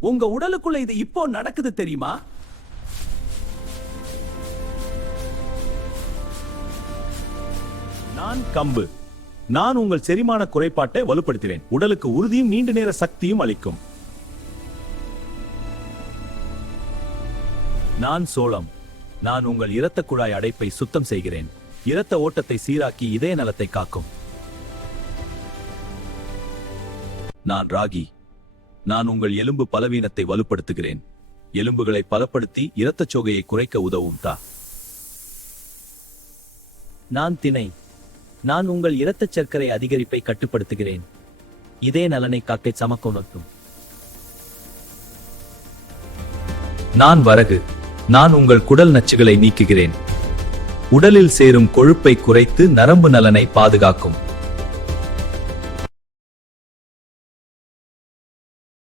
உங்க உடலுக்குள்ள இது இப்போ நடக்குது தெரியுமா? நான் கம்பு. நான் உங்கள் செரிமான குறைபாட்டை வலுப்படுத்துவேன். உடலுக்கு உறுதியும் நீண்ட நேர சக்தியும் அளிக்கும். நான் சோளம். நான் உங்கள் இரத்த குழாய் அடைப்பை சுத்தம் செய்கிறேன். இரத்த ஓட்டத்தை சீராக்கி இதய நலத்தை காக்கும். நான் ராகி. நான் உங்கள் எலும்பு பலவீனத்தை வலுப்படுத்துகிறேன். எலும்புகளை பலப்படுத்தி இரத்தச் சோகையை குறைக்க உதவும். நான் திணை. நான் உங்கள் இரத்தச் சர்க்கரை அதிகரிப்பை கட்டுப்படுத்துகிறேன். இதே நலனை காக்கை சமக்கொணர்த்தும். நான் வரகு. நான் உங்கள் குடல் நச்சுகளை நீக்குகிறேன். உடலில் சேரும் கொழுப்பை குறைத்து நரம்பு நலனை பாதுகாக்கும்.